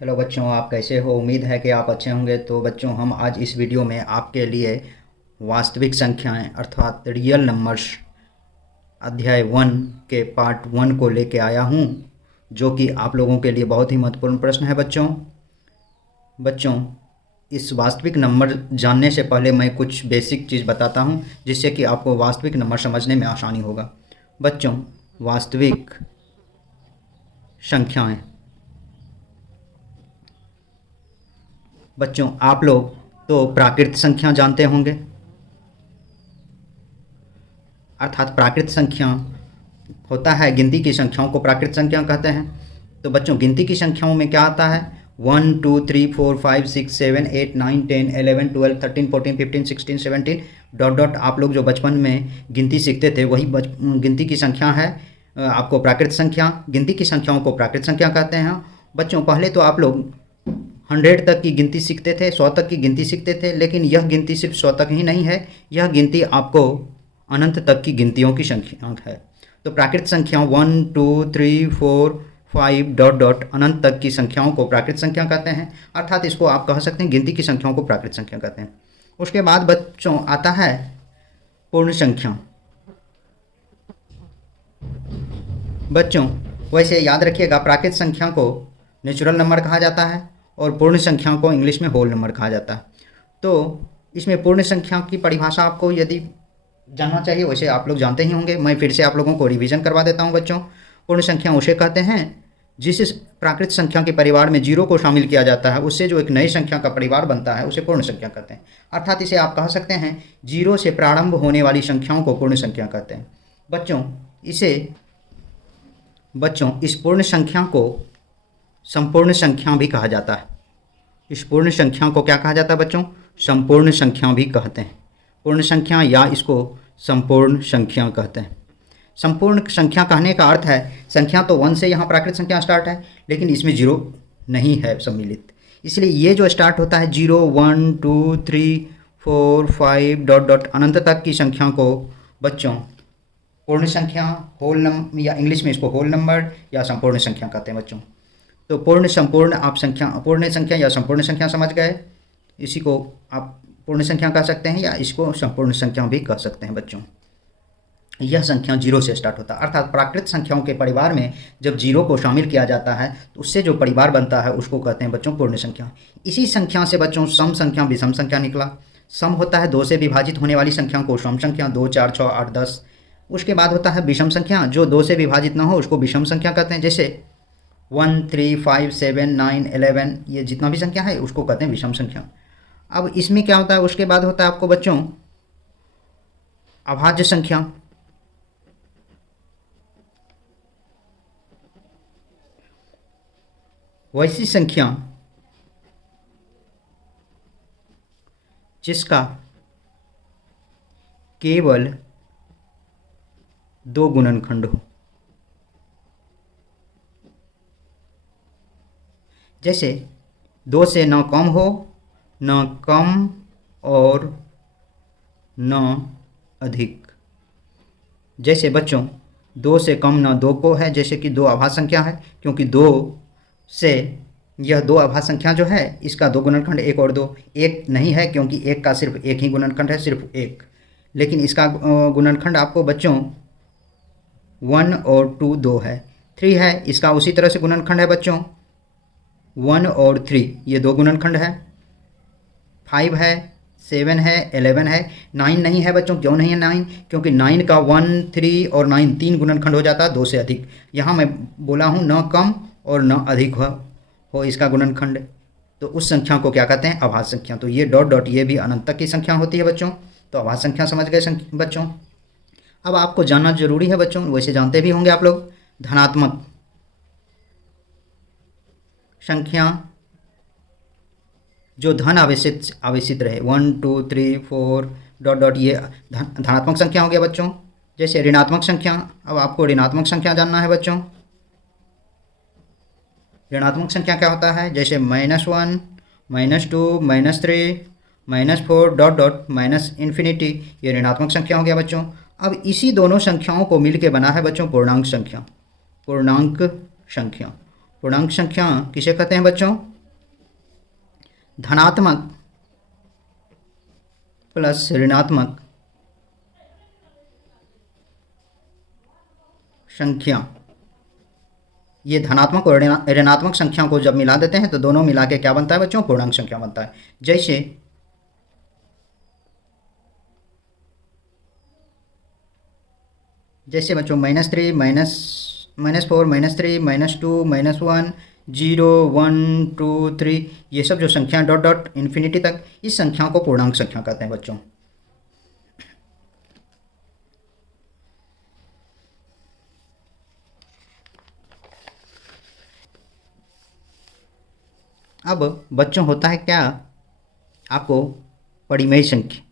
Hello बच्चों, आप कैसे हो? उम्मीद है कि आप अच्छे होंगे। तो बच्चों, हम आज इस वीडियो में आपके लिए वास्तविक संख्याएं अर्थात रियल नंबर्स अध्याय 1 के पार्ट 1 को लेके आया हूं, जो कि आप लोगों के लिए बहुत ही महत्वपूर्ण प्रश्न है। बच्चों, इस वास्तविक नंबर जानने से पहले मैं कुछ बेसिक चीज़ बताता हूं, जिससे कि आपको वास्तविक नंबर समझने में आसानी होगा। बच्चों, वास्तविक संख्याएं। बच्चों, आप लोग तो प्राकृत संख्या जानते होंगे, अर्थात प्राकृत संख्या होता है गिनती की संख्याओं को प्राकृत संख्या कहते हैं। तो बच्चों, गिनती की संख्याओं में क्या आता है? 1 2 3 4 5 6 7 8 9 10 11 12 13 14 15 16 17 डॉट डॉट। आप लोग जो बचपन में गिनती सीखते थे वही गिनती की संख्या है। आपको प्राकृत संख्या, गिनती की संख्याओं को प्राकृत संख्या कहते हैं। बच्चों, पहले तो आप लोग 100 तक की गिनती सीखते थे, 100 तक की गिनती सीखते थे, लेकिन यह गिनती सिर्फ 100 तक ही नहीं है। यह गिनती आपको अनंत तक की गिनतियों की संख्या है। तो प्राकृत संख्या 1 2 3 4 5 डॉट डॉट अनंत तक की संख्याओं को प्राकृत संख्या कहते हैं, अर्थात इसको आप कह सकते हैं गिनती की संख्याओं को प्राकृत संख्या कहते हैं। उसके बाद बच्चों आता है पूर्ण संख्या। बच्चों, वैसे याद रखिएगा, प्राकृत संख्या को नेचुरल नंबर कहा जाता है और पूर्ण संख्या को इंग्लिश में होल नंबर कहा जाता है। तो इसमें पूर्ण संख्या की परिभाषा आपको यदि जानना चाहिए, वैसे आप लोग जानते ही होंगे, मैं फिर से आप लोगों को रिवीजन करवा देता हूं। बच्चों, पूर्ण संख्या उसे कहते हैं जिस प्राकृत संख्या के परिवार में जीरो को शामिल किया जाता है, उससे जो एक नई संख्या का परिवार बनता है उसे पूर्ण संख्या कहते हैं। अर्थात इसे आप कह सकते हैं जीरो से प्रारंभ होने वाली संख्याओं को पूर्ण संख्या कहते हैं। बच्चों, इस पूर्ण संख्या को संपूर्ण संख्या भी कहा जाता है। इस पूर्ण संख्या को क्या कहा जाता है बच्चों? संपूर्ण संख्या भी कहते हैं। पूर्ण संख्या या इसको संपूर्ण संख्या कहते हैं। संपूर्ण संख्या कहने का अर्थ है संख्या तो 1 से यहाँ प्राकृत संख्या स्टार्ट है, लेकिन इसमें जीरो नहीं है सम्मिलित। इसलिए ये जो स्टार्ट होता है 0 1 2 3 4 5 डॉट डॉट अनंत तक की संख्या को बच्चों पूर्ण संख्या, होल नंबर, या इंग्लिश में इसको होल नंबर या संपूर्ण संख्या कहते हैं। बच्चों, तो पूर्ण संपूर्ण आप संख्या, पूर्ण संख्या या संपूर्ण संख्या समझ गए। इसी को आप पूर्ण संख्या कह सकते हैं या इसको संपूर्ण संख्या भी कह सकते हैं। बच्चों, यह संख्या जीरो से स्टार्ट होता है, अर्थात प्राकृत संख्याओं के परिवार में जब जीरो को शामिल किया जाता है तो उससे जो परिवार बनता है उसको कहते हैं बच्चों पूर्ण संख्या। इसी संख्या से बच्चों सम संख्या, विषम संख्या निकला। सम होता है 2 से विभाजित होने वाली संख्या को सम संख्या, 2 4 6 8 10। उसके बाद होता है विषम संख्या, जो 2 से विभाजित ना हो उसको विषम संख्या कहते हैं। जैसे 1 3 5 7 9 11, ये जितना भी संख्या है उसको कहते हैं विषम संख्या। अब इसमें क्या होता है? उसके बाद होता है आपको बच्चों अभाज्य संख्या। वैसी संख्या जिसका केवल 2 गुणनखंड हो। जैसे 2 से न कम हो, न कम और न अधिक। जैसे बच्चों 2 से कम न 2 को है, जैसे कि 2 आभाज्य संख्या है, क्योंकि 2 से यह 2 आभाज्य संख्या जो है इसका 2 गुणनखंड 1 और 2। 1 नहीं है क्योंकि 1 का सिर्फ एक ही गुणनखंड है, सिर्फ 1। लेकिन इसका गुणनखंड आपको बच्चों 1 और 2 2 है। 3 है, इसका उसी तरह से गुणनखंड है बच्चों 1 और 3, ये 2 गुणनखंड है। 5 है, 7 है, 11 है। 9 नहीं है बच्चों, क्यों नहीं है 9? क्योंकि 9 का 1 3 और 9 3 गुणनखंड हो जाता है 2 से अधिक। यहाँ मैं बोला हूँ न कम और न अधिक हो इसका गुणनखंड, तो उस संख्या को क्या कहते हैं? अभाज्य संख्या। तो ये डॉट डॉट ये भी अनंत तक की संख्या होती है बच्चों। तो अभाज्य संख्या समझ गए बच्चों। अब आपको जानना जरूरी है बच्चों, वैसे जानते भी होंगे आप लोग, धनात्मक संख्या जो धन आवेशित रहे, 1 2 3 4 डॉट डॉट, ये धनात्मक संख्या हो गया बच्चों। जैसे ऋणात्मक संख्या। अब आपको ऋणात्मक संख्या जानना है बच्चों। ऋणात्मक संख्या क्या होता है? जैसे -1 -2 -3 -4 डॉट डॉट -इन्फिनिटी, ये ऋणात्मक संख्या हो गया बच्चों। अब इसी दोनों संख्याओं को मिलके बना है बच्चों पूर्णांक संख्या। पूर्णांक संख्या, पूर्णांक संख्या किसे कहते हैं बच्चों? धनात्मक प्लस ऋणात्मक संख्या। ये धनात्मक और ऋणात्मक संख्याओं को जब मिला देते हैं तो दोनों मिला के क्या बनता है बच्चों? पूर्णांक संख्या बनता है। जैसे बच्चों -3 -4 -3 -2 -1 0 1 2 3, ये सब जो संख्या डॉट डॉट इन्फिनिटी तक, इस संख्या को पूर्णांक संख्या कहते हैं बच्चों। अब बच्चों होता है क्या आपको परिमेय संख्या।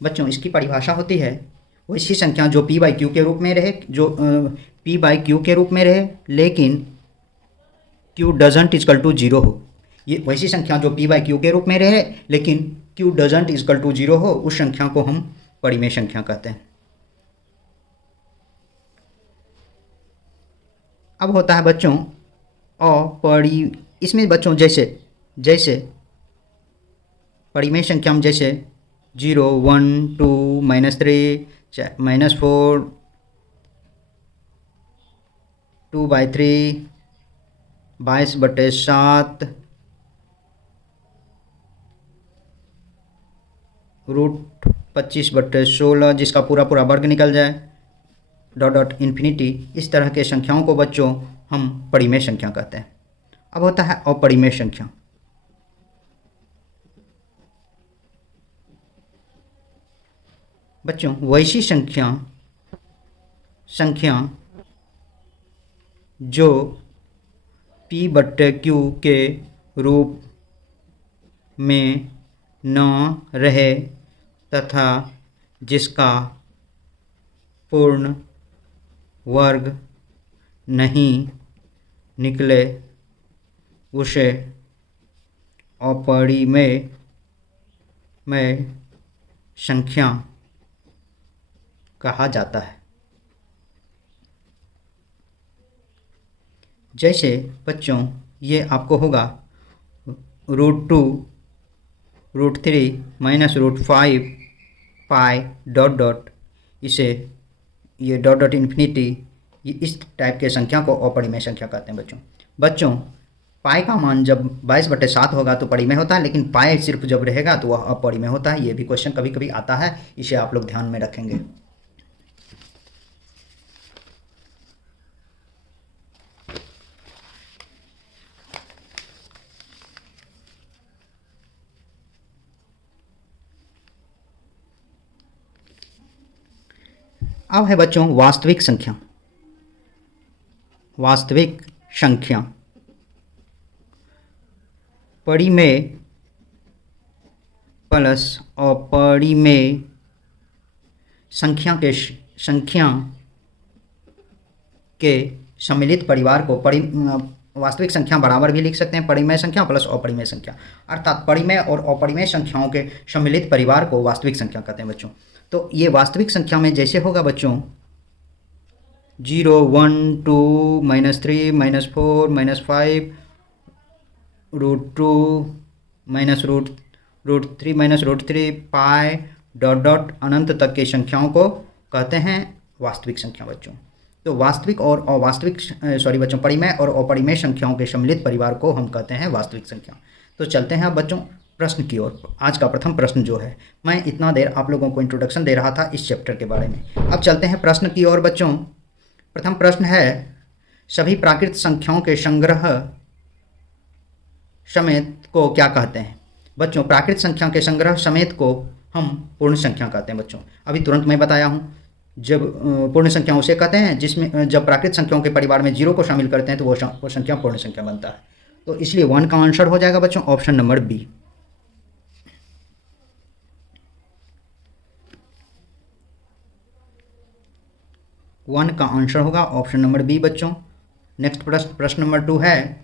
बच्चों इसकी परिभाषा होती है वैसी संख्या जो p/q के रूप में रहे, जो p/q के रूप में रहे लेकिन q डजंट इक्वल टू 0 हो। ये वैसी संख्या जो p/q के रूप में रहे लेकिन q डजंट इक्वल टू 0 हो, उस संख्या को हम परिमेय संख्या कहते हैं। अब होता है बच्चों इसमें बच्चों जैसे परिमेय संख्या में जैसे 0 1 2 -3 -4 2/3 22/7 √25/16 जिसका पूरा पूरा वर्ग निकल जाए डॉट डॉट इन्फिनिटी, इस तरह के संख्याओं को बच्चों हम परिमेय संख्या कहते हैं। अब होता है अपरिमेय संख्या। बच्चों वैसी संख्या जो p/q के रूप में न रहे तथा जिसका पूर्ण वर्ग नहीं निकले, उसे अपरिमेय संख्या कहा जाता है। जैसे बच्चों ये आपको होगा √2 √3 -√5 पाई डॉट डॉट, इसे ये डॉट डॉट इन्फिनिटी, ये इस टाइप के संख्या को अपरिमेय संख्या कहते हैं बच्चों। पाई का मान जब 22/7 होगा तो परिमेय होता है, लेकिन पाई सिर्फ जब रहेगा तो वह अपरिमेय होता है। ये भी क्वेश्चन कभी कभी आता है, इसे आप लोग ध्यान में रखेंगे। अब है बच्चों वास्तविक संख्या। परिमेय प्लस अपरिमेय संख्या के सम्मिलित परिवार को वास्तविक संख्या बराबर भी लिख सकते हैं परिमेय संख्या प्लस अपरिमेय संख्या, अर्थात परिमेय और अपरिमेय संख्याओं के सम्मिलित परिवार को वास्तविक संख्या कहते हैं बच्चों। तो ये वास्तविक संख्या में जैसे होगा बच्चों 0 1 2 -3 -4 -5 √2 -√3 पाई डॉट डॉट अनंत तक की संख्याओं को कहते हैं वास्तविक संख्या बच्चों। तो वास्तविक और अवास्तविक बच्चों परिमेय और अपरिमेय संख्याओं के सम्मिलित परिवार को हम कहते हैं वास्तविक संख्या। तो चलते हैं अब बच्चों प्रश्न की ओर। आज का प्रथम प्रश्न जो है, मैं इतना देर आप लोगों को इंट्रोडक्शन दे रहा था इस चैप्टर के बारे में, अब चलते हैं प्रश्न की ओर बच्चों। प्रथम प्रश्न है सभी प्राकृत संख्याओं के संग्रह समेत को क्या कहते हैं? बच्चों प्राकृत संख्या के संग्रह समेत को हम पूर्ण संख्या कहते हैं बच्चों। अभी तुरंत मैं बताया हूँ, जब पूर्ण संख्या उसे कहते हैं जिसमें जब प्राकृत संख्याओं के परिवार में 0 को शामिल करते हैं तो वो संख्या पूर्ण संख्या बनता है। तो इसलिए 1 का आंसर हो जाएगा बच्चों ऑप्शन नंबर बी। वन का आंसर होगा ऑप्शन नंबर बी बच्चों। नेक्स्ट प्रश्न नंबर 2 है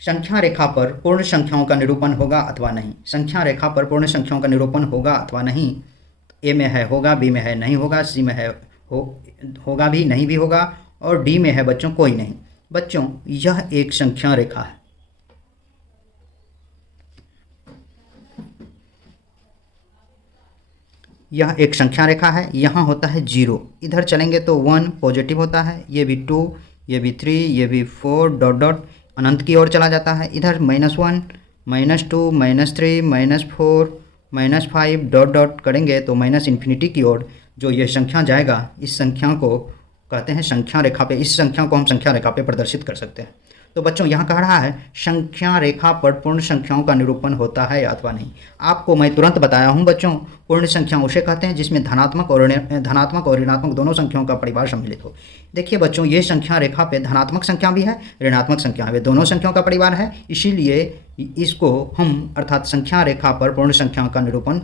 संख्या रेखा पर पूर्ण संख्याओं का निरूपण होगा अथवा नहीं। संख्या रेखा पर पूर्ण संख्याओं का निरूपण होगा अथवा नहीं। ए में है होगा, बी में है नहीं होगा, सी में है होगा भी, नहीं भी होगा, और डी में है बच्चों कोई नहीं। बच्चों यह एक संख्या रेखा है। यह एक संख्या रेखा है। यहाँ होता है 0, इधर चलेंगे तो 1 पॉजिटिव होता है, ये भी 2, ये भी 3, ये भी 4 डॉट डॉट अनंत की ओर चला जाता है। इधर -1, -2, -3, -4, -5 डॉट डॉट करेंगे तो ∞ की ओर जो ये संख्या जाएगा, इस संख्या को कहते हैं संख्या रेखा पे। इस संख्या को हम संख्या रेखा पे प्रदर्शित कर सकते हैं। तो बच्चों यहाँ कह रहा है संख्या रेखा पर पूर्ण संख्याओं का निरूपण होता है अथवा नहीं। आपको मैं तुरंत बताया हूँ बच्चों, पूर्ण संख्या उसे कहते हैं जिसमें धनात्मक और ऋणात्मक दोनों संख्याओं का परिवार सम्मिलित हो। देखिए बच्चों, ये संख्या रेखा पे धनात्मक संख्या भी है, ऋणात्मक संख्या भी, दोनों संख्याओं का परिवार है। इसीलिए इसको हम अर्थात संख्या रेखा पर पूर्ण संख्याओं का निरूपण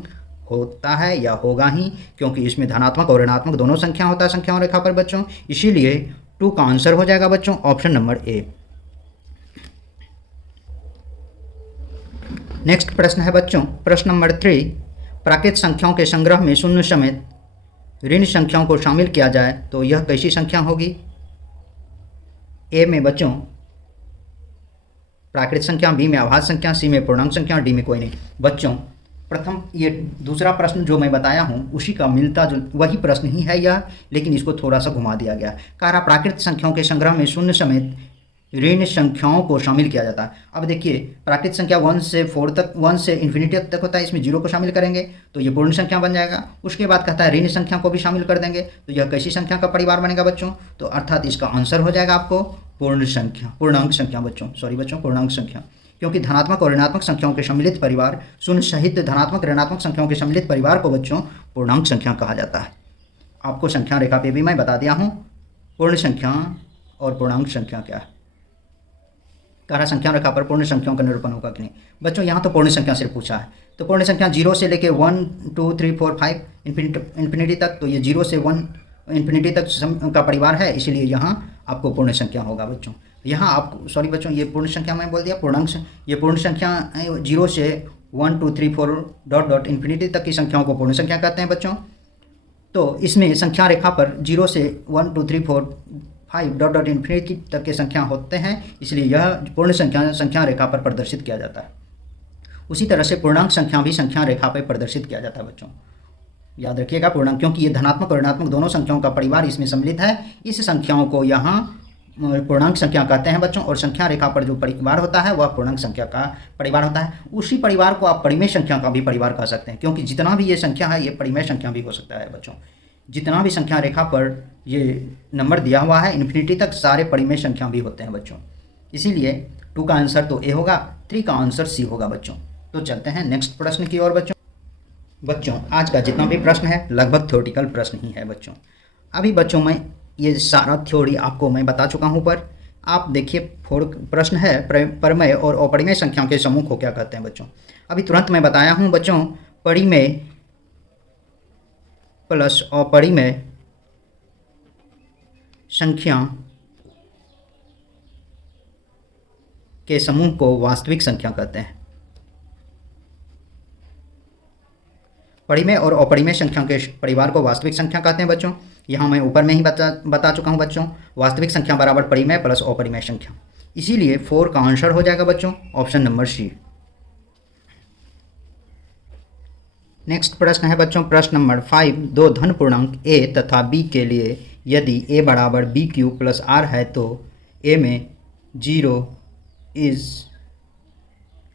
होता है या होगा ही, क्योंकि इसमें धनात्मक और ऋणात्मक दोनों संख्या होता है संख्याओं रेखा पर बच्चों। इसीलिए 2 का आंसर हो जाएगा बच्चों ऑप्शन नंबर ए। नेक्स्ट प्रश्न है बच्चों, प्रश्न नंबर 3, प्राकृत संख्याओं के संग्रह में शून्य समेत ऋण संख्याओं को शामिल किया जाए तो यह कैसी संख्या होगी? ए में बच्चों प्राकृत संख्या, बी में आभाज्य संख्या, सी में पूर्णांक संख्या, डी में कोई नहीं। बच्चों प्रथम ये दूसरा प्रश्न जो मैं बताया हूँ उसी का मिलता जो वही प्रश्न ही है यह, लेकिन इसको थोड़ा सा घुमा दिया गया। कह रहा प्राकृत संख्याओं के संग्रह में शून्य समेत ऋण संख्याओं को शामिल किया जाता है। अब देखिए प्राकृत संख्या 1 से 4 तक, 1 से इन्फिनिटी तक होता है, इसमें 0 को शामिल करेंगे तो ये पूर्ण संख्या बन जाएगा। उसके बाद कहता है ऋण संख्या को भी शामिल कर देंगे तो यह कैसी संख्या का परिवार बनेगा बच्चों? तो अर्थात इसका आंसर हो जाएगा आपको पूर्णांक संख्या बच्चों, सॉरी बच्चों पूर्णांक संख्या, क्योंकि धनात्मक और ऋणात्मक संख्याओं के सम्मिलित परिवार, शून्य सहित धनात्मक ऋणात्मक संख्याओं के सम्मिलित परिवार को बच्चों पूर्णांक संख्या कहा जाता है। आपको संख्या रेखा पे भी मैं बता दिया हूँ पूर्ण संख्या और पूर्णांक संख्या क्या है। कह रहा संख्या रेखा पर पूर्ण संख्याओं का निरूपण होगा कि नहीं। बच्चों यहाँ तो पूर्ण संख्या सिर्फ पूछा है, तो पूर्ण संख्या 0 से लेके 1 2 3 4 5 इन्फिनिटी तक, तो ये 0 से 1 इन्फिनिटी तक का परिवार है, इसीलिए यहाँ आपको पूर्ण संख्या होगा बच्चों। यहाँ आपको सॉरी बच्चों, ये पूर्ण संख्या मैं बोल दिया, पूर्णांक, ये पूर्ण संख्या 0 से 1 2 3 4 डॉट डॉट इन्फिनिटी तक की संख्याओं को पूर्ण संख्या कहते हैं बच्चों। तो इसमें संख्या रेखा पर 0 से 1 2 3 4 5 डॉट डॉट इन्फिनिटी तक के संख्या होते हैं, इसलिए यह पूर्ण संख्या रेखा पर प्रदर्शित किया जाता है। उसी तरह से पूर्णांक संख्या भी संख्या रेखा पर प्रदर्शित किया जाता है बच्चों। याद रखिएगा पूर्णांक, क्योंकि ये धनात्मक और ऋणात्मक दोनों संख्याओं का परिवार इसमें सम्मिलित है, इस संख्याओं को यहाँ पूर्णांक संख्या कहते हैं बच्चों। और संख्या रेखा पर जो परिवार होता है वह पूर्णांक संख्या का परिवार होता है। उसी परिवार को आप परिमेय संख्या का भी परिवार कह सकते हैं, क्योंकि जितना भी ये संख्या है ये परिमेय संख्या भी हो सकता है बच्चों। जितना भी संख्या रेखा पर ये नंबर दिया हुआ है इन्फिनिटी तक, सारे परिमेय संख्या भी होते हैं बच्चों। इसीलिए 2 का आंसर तो ए होगा, 3 का आंसर सी होगा बच्चों। तो चलते हैं नेक्स्ट प्रश्न की ओर बच्चों आज का जितना भी प्रश्न है लगभग थ्योरेटिकल प्रश्न ही है बच्चों। अभी बच्चों मैं ये सारा थ्योरी आपको मैं बता चुका हूँ, पर आप देखिए प्रश्न है परिमेय और अपरिमेय संख्या के समूह को क्या कहते हैं बच्चों। अभी तुरंत मैं बताया हूँ बच्चों, परिमेय प्लस अपरिमेय संख्या के समूह को वास्तविक संख्या कहते हैं। परिमेय और अपरिमेय संख्या के परिवार को वास्तविक संख्या कहते हैं बच्चों। यहाँ मैं ऊपर में ही बता चुका हूँ बच्चों, वास्तविक संख्या बराबर परिमेय प्लस अपरिमेय संख्या, इसीलिए 4 का आंसर हो जाएगा बच्चों ऑप्शन नंबर सी। नेक्स्ट प्रश्न है बच्चों प्रश्न नंबर 5, 2 धन पूर्णांक a तथा b के लिए यदि a बराबर b क्यूब प्लस r है तो a में 0 is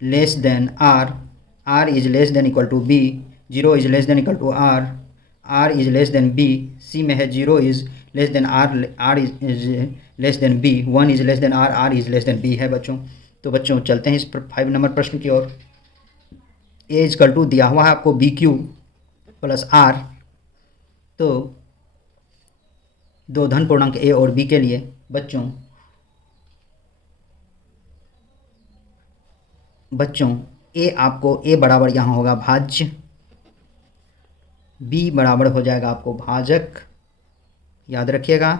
less than r, r is less than equal to b, 0 is less than equal to r, r is less than b, c में है 0 is less than r, r is less than b, 1 is less than r, r is less than b है बच्चों। तो बच्चों चलते हैं इस 5 number प्रश्न की ओर। ए इजकल टू दिया हुआ है आपको बी क्यूब प्लस आर, तो 2 धन पूर्णांक ए और बी के लिए बच्चों ए आपको ए बराबर यहाँ होगा भाज्य, बी बराबर हो जाएगा आपको भाजक, याद रखिएगा,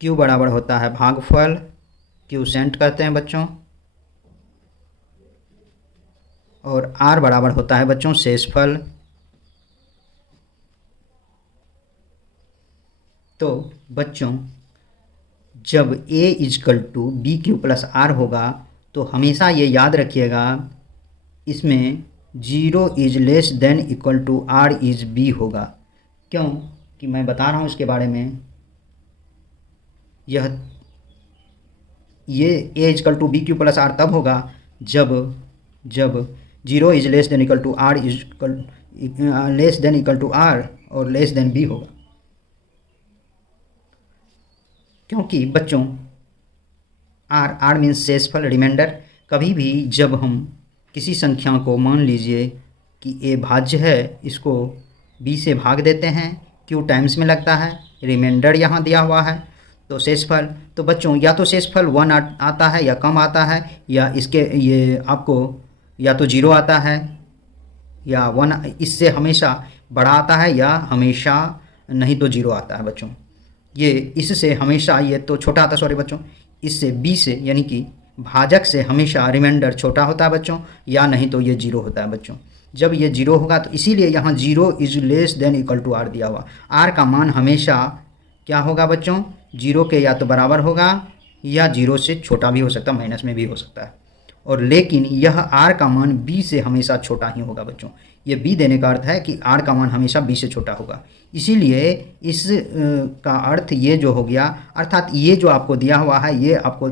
क्यू बराबर होता है भागफल, क्यूसेंट कहते हैं बच्चों, और आर बराबर होता है बच्चों शेषफल। तो बच्चों जब a equal to b q plus r होगा तो हमेशा ये याद रखिएगा, इसमें 0 is less than equal to r is b होगा। क्यों कि मैं बता रहा हूँ इसके बारे में। ये a equal to b q plus r तब होगा जब 0 is less than equal to r equal less than equal to r और लेस देन बी होगा। क्योंकि बच्चों आर मीन्स शेषफल रिमाइंडर। कभी भी जब हम किसी संख्या को, मान लीजिए कि ए भाज्य है, इसको बी से भाग देते हैं, क्यू टाइम्स में लगता है, रिमाइंडर यहाँ दिया हुआ है, तो शेषफल, तो बच्चों या तो शेषफल 1 आता है या कम आता है, या इसके ये आपको या तो 0 आता है या 1, इससे हमेशा बड़ा आता है, या हमेशा नहीं तो 0 आता है बच्चों। ये इससे हमेशा, ये तो छोटा आता है, सॉरी बच्चों, इससे बी से यानी कि भाजक से हमेशा रिमाइंडर छोटा होता है बच्चों, या नहीं तो ये 0 होता है बच्चों। जब ये 0 होगा तो इसीलिए यहाँ 0 is less than equal to r दिया हुआ। आर का मान हमेशा क्या होगा बच्चों, 0 के या तो बराबर होगा या 0 से छोटा भी हो सकता है, माइनस में भी हो सकता है। और लेकिन यह आर का मान बी से हमेशा छोटा ही होगा बच्चों। ये बी देने का अर्थ है कि आर का मान हमेशा बी से छोटा होगा। इसीलिए इस का अर्थ ये जो हो गया, अर्थात ये जो आपको दिया हुआ है, ये आपको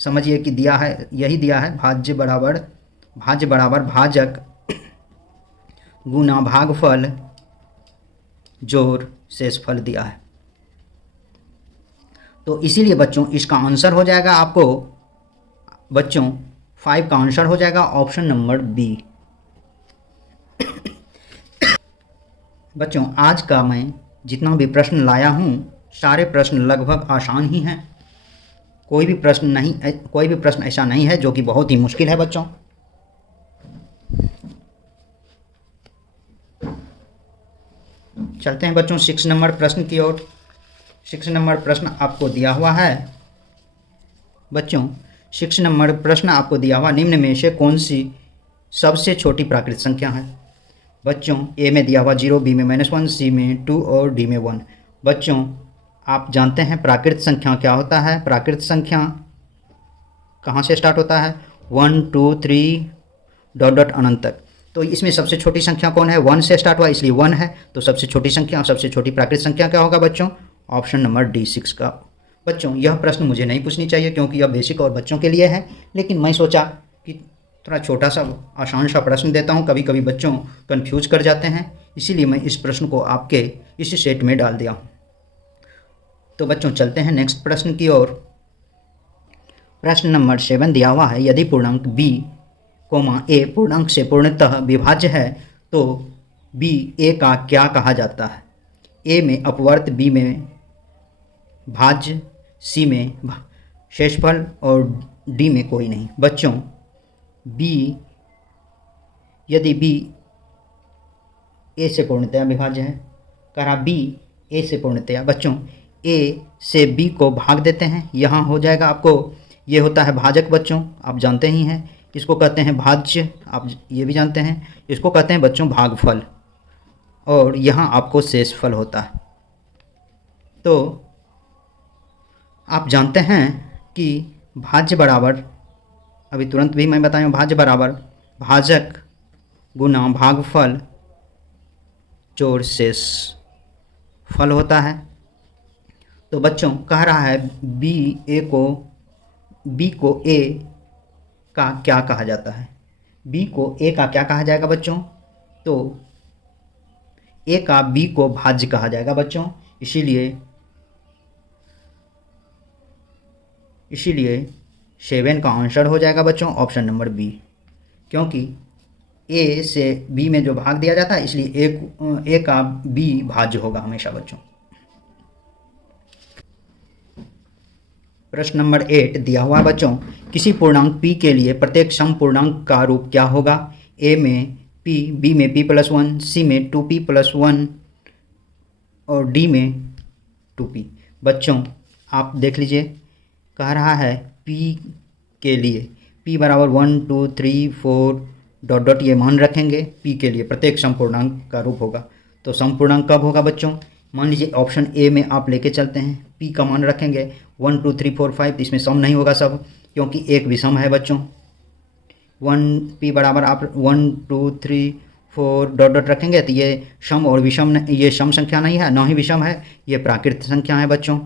समझिए कि दिया है, यही दिया है, भाज्य बराबर भाजक गुना भागफल जोड़ शेषफल दिया है। तो इसीलिए बच्चों इसका आंसर हो जाएगा आपको बच्चों 5 का आंसर हो जाएगा ऑप्शन नंबर बी। बच्चों आज का मैं जितना भी प्रश्न लाया हूँ, सारे प्रश्न लगभग आसान ही हैं। कोई भी प्रश्न ऐसा नहीं है जो कि बहुत ही मुश्किल है बच्चों। चलते हैं बच्चों 6 नंबर प्रश्न की ओर। 6 नंबर प्रश्न आपको दिया हुआ है बच्चों। 6 नंबर प्रश्न आपको दिया हुआ, निम्न में से कौन सी सबसे छोटी प्राकृत संख्या है? बच्चों ए में दिया हुआ 0, बी में -1, सी में 2 और डी में 1। बच्चों आप जानते हैं प्राकृत संख्या क्या होता है? प्राकृत संख्या कहाँ से स्टार्ट होता है? 1 2 3 डॉट डॉट अनंत तक। तो इसमें सबसे छोटी संख्या कौन है? 1 से स्टार्ट हुआ इसलिए 1 है। तो सबसे छोटी संख्या, सबसे छोटी प्राकृत संख्या क्या होगा बच्चों? ऑप्शन नंबर डी 6 का। बच्चों यह प्रश्न मुझे नहीं पूछनी चाहिए क्योंकि यह बेसिक और बच्चों के लिए है, लेकिन मैं सोचा कि थोड़ा छोटा सा आसान सा प्रश्न देता हूँ। कभी कभी बच्चों कंफ्यूज कर जाते हैं, इसीलिए मैं इस प्रश्न को आपके इस सेट में डाल दिया हूँ। तो बच्चों चलते हैं नेक्स्ट प्रश्न की ओर। प्रश्न नंबर 7 दिया हुआ है, यदि पूर्णांक b, a पूर्णांक से पूर्णतः विभाज्य है तो b a का क्या कहा जाता है? a में अपवर्त, b में भाज्य, c में शेषफल और d में कोई नहीं। बच्चों b, यदि b a से पूर्णतया विभाज्य है, करा b a से पूर्णतया, बच्चों a से b को भाग देते हैं, यहाँ हो जाएगा आपको, ये होता है भाजक बच्चों, आप जानते ही हैं। इसको कहते हैं भाज्य, आप ये भी जानते हैं। इसको कहते हैं बच्चों भागफल, और यहाँ आपको शेषफल होता है। तो आप जानते हैं कि भाज्य बराबर, अभी तुरंत भी मैं बताऊँ, भाज्य बराबर भाजक गुना भागफल जोड़ शेषफल होता है। तो बच्चों कह रहा है b को a का क्या कहा जाता है? b को a का क्या कहा जाएगा बच्चों? तो a का b को भाज्य कहा जाएगा बच्चों। इसीलिए 7 का आंसर हो जाएगा बच्चों ऑप्शन नंबर बी, क्योंकि a से b में जो भाग दिया जाता है इसलिए a का b भाज्य होगा हमेशा बच्चों। प्रश्न नंबर 8 दिया हुआ बच्चों, किसी पूर्णांक p के लिए प्रत्येक सम पूर्णांक का रूप क्या होगा? a में p, b में p+1, c में 2p+1 और d में 2p। बच्चों आप देख लीजिए, कह रहा है p के लिए p बराबर 1 2 3 4 डॉट डॉट ये मान रखेंगे। p के लिए प्रत्येक सम पूर्णांक का रूप होगा। तो सम पूर्णांक कब होगा बच्चों? मान लीजिए ऑप्शन ए में आप लेके चलते हैं, पी का मान रखेंगे 1 2 3 4 5, इसमें सम नहीं होगा सब, क्योंकि एक विषम है बच्चों। 1 पी बराबर आप 1 2 3 4 डॉट डॉट रखेंगे तो ये सम और विषम, ये सम संख्या नहीं है, न ही विषम है, ये प्राकृत संख्या है बच्चों।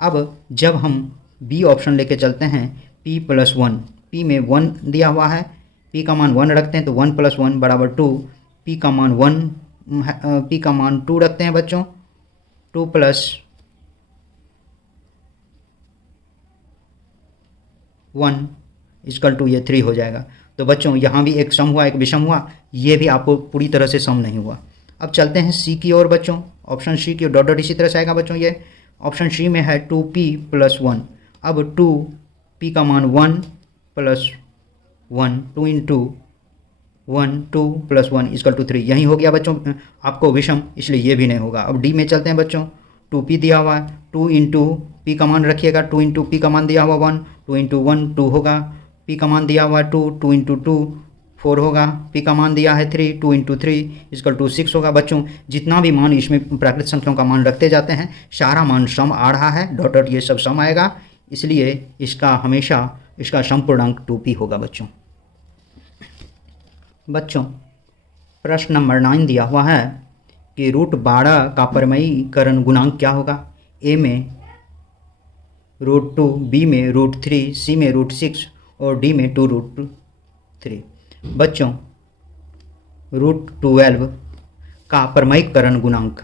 अब जब हम बी ऑप्शन लेके चलते हैं, p + 1, p में 1 दिया हुआ है, p का मान 1 रखते हैं तो 1 + 1 = 2, p का मान 2 रखते हैं बच्चों, 2 + 1 = ये 3 हो जाएगा। तो बच्चों यहाँ भी एक सम हुआ, एक विषम हुआ, ये भी आपको पूरी तरह से सम नहीं हुआ। अब चलते हैं सी की ओर बच्चों, ऑप्शन सी की ओर डॉट डॉट इसी तरह से आएगा बच्चों। ये ऑप्शन सी में है 2p + 1, अब 2p का मान 1 + 1, 2 × 1 2 + 1 = 3, यही हो गया बच्चों आपको विषम, इसलिए ये भी नहीं होगा। अब डी में चलते हैं बच्चों, 2p दिया हुआ है, 2 × p का मान रखिएगा, 2 × p का मान दिया हुआ 1, 2 × 1 2 होगा, p का मान दिया हुआ 2, 2 × 2 4 होगा, p का मान दिया है 3, 2 × 3 = 6 होगा। बच्चों जितना भी मान इसमें प्राकृत संख्याओं का मान रखते जाते हैं, सारा मान सम आ रहा है, डॉट डॉट ये सब सम आएगा, इसलिए इसका हमेशा इसका सम पूर्णांक 2p होगा बच्चों। बच्चों प्रश्न नंबर 9 दिया हुआ है कि √12 का परिमेयीकरण गुणांक क्या होगा। ए में √2, बी में √3, सी में √6 और डी में 2√3। बच्चों √12 का परिमेयीकरण गुणांक,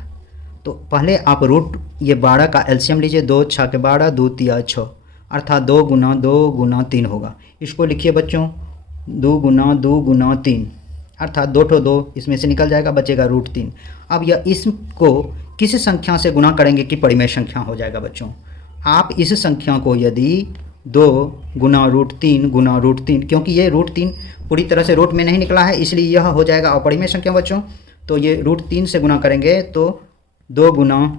तो पहले आप ये 12 का एलसीएम लीजिए, 2 × 6 = 12, 2 × 3 = 6, अर्थात 2 × 2 × 3 होगा। इसको लिखिए बच्चों 2 × 2 × 3, अर्थात 2 ठो 2 इसमें से निकल जाएगा, बचेगा √3। अब यह इसको किस संख्या से गुना करेंगे कि परिमेय संख्या हो जाएगा बच्चों। आप इस संख्या को यदि 2 × √3 × √3, क्योंकि ये √3 पूरी तरह से रूट में नहीं निकला है, इसलिए यह हो जाएगा अपरिमेय संख्या बच्चों। तो ये √3 से गुना करेंगे तो 2 ×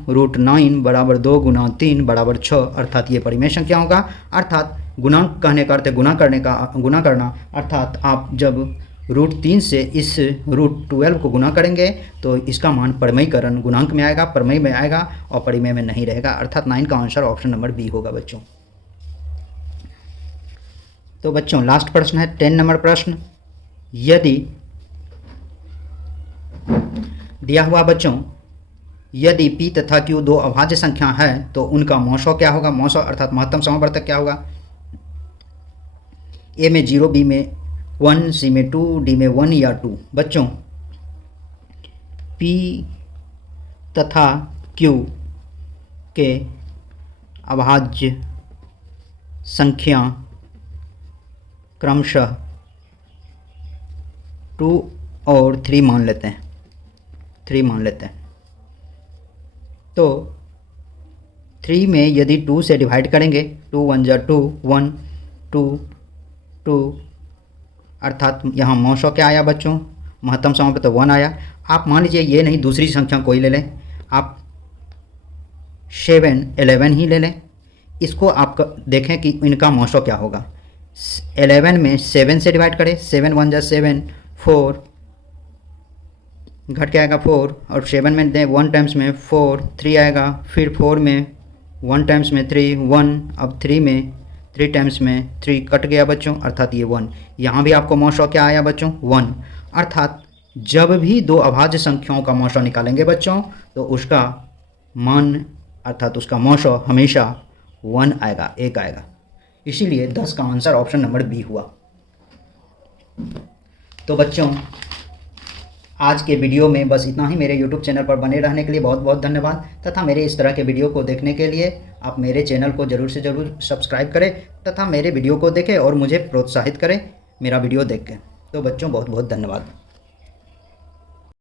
√9 = 2 × 3 = 6, अर्थात ये परिमेय संख्या होगा। अर्थात गुणांक कहने का अर्थ गुना करना, अर्थात आप जब √3 से इस √12 को गुना करेंगे तो इसका मान परिमेयीकरण गुणांक में आएगा, परिमेय में आएगा और परिमेय में नहीं रहेगा, अर्थात 9 का आंसर ऑप्शन नंबर बी होगा बच्चों। तो बच्चों लास्ट प्रश्न है 10 नंबर प्रश्न। यदि दिया हुआ बच्चों, यदि p तथा q दो अभाज्य संख्या है तो उनका मौसो क्या होगा। मौसो अर्थात महत्तम समावर्तक क्या होगा। ए में 0, बी में 1, सी में 2, डी में 1 या 2। बच्चों p तथा q के अभाज्य संख्या क्रमशः 2 और 3 मान लेते हैं। तो 3 में यदि 2 से डिवाइड करेंगे, 2 × 1 = 2, 1 2 2, अर्थात यहाँ मौसो क्या आया बच्चों, महत्तम समावर्तक तो 1 आया। आप मान लीजिए ये नहीं, दूसरी संख्या कोई ले लें, आप 7 11 ही ले लें। इसको आप देखें कि इनका मौसो क्या होगा। 11 में 7 से डिवाइड करें, 7 × 1 = 7, 4 घट के आएगा 4, और 7 में दें 1 टाइम्स में 4, 3 आएगा, फिर 4 में 1 टाइम्स में 3, 1, अब 3 में 3 टाइम्स में 3 कट गया बच्चों, अर्थात ये 1। यहाँ भी आपको मौसो क्या आया बच्चों, 1। अर्थात जब भी दो अभाज्य संख्याओं का मौसो निकालेंगे बच्चों तो उसका मान अर्थात उसका मौसो हमेशा 1 आएगा, 1 आएगा। इसीलिए 10 का आंसर ऑप्शन नंबर बी हुआ। तो बच्चों आज के वीडियो में बस इतना ही। मेरे YouTube चैनल पर बने रहने के लिए बहुत बहुत धन्यवाद, तथा मेरे इस तरह के वीडियो को देखने के लिए आप मेरे चैनल को ज़रूर से ज़रूर सब्सक्राइब करें तथा मेरे वीडियो को देखें और मुझे प्रोत्साहित करें मेरा वीडियो देख के। तो बच्चों बहुत बहुत धन्यवाद।